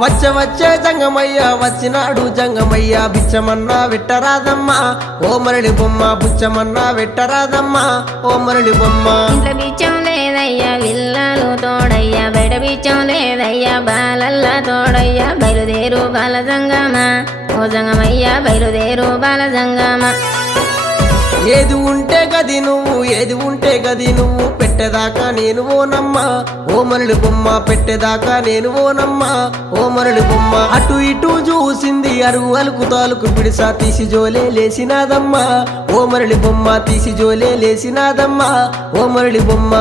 వచ్చే జంగమయ్య వచ్చినాడు జంగమయ్య బిచ్చమన్నా వెట్టరాదమ్మా ఓ మరళి బొమ్మ బుచ్చమన్నా వెట్టరాదమ్మా ఓ మరళి బొమ్మ ఇంట్లో బిచ్చం లేదయ్యా విల్లాలు తోడయ్యా బయట బిచ్చం లేదయ్యా బాలల్లా తోడయ్యా బయలుదేరు బాల జంగమా ఓ జంగమయ్యా బయలుదేరు బాల జంగమా ఏది ఉంటే గది నువ్వు పెట్టేదాకా నేను ఓనమ్మా ఓ మరళి బొమ్మ పెట్టేదాకా నేను ఓనమ్మా ఓ మరళి బొమ్మ అటు ఇటు చూసింది అలుకు తాలుకు పిడిసా తీసి జోలే లేసినాదమ్మా ఓ మరళి బొమ్మ తీసి జోలే లేసినాదమ్మా ఓ మరళి బొమ్మ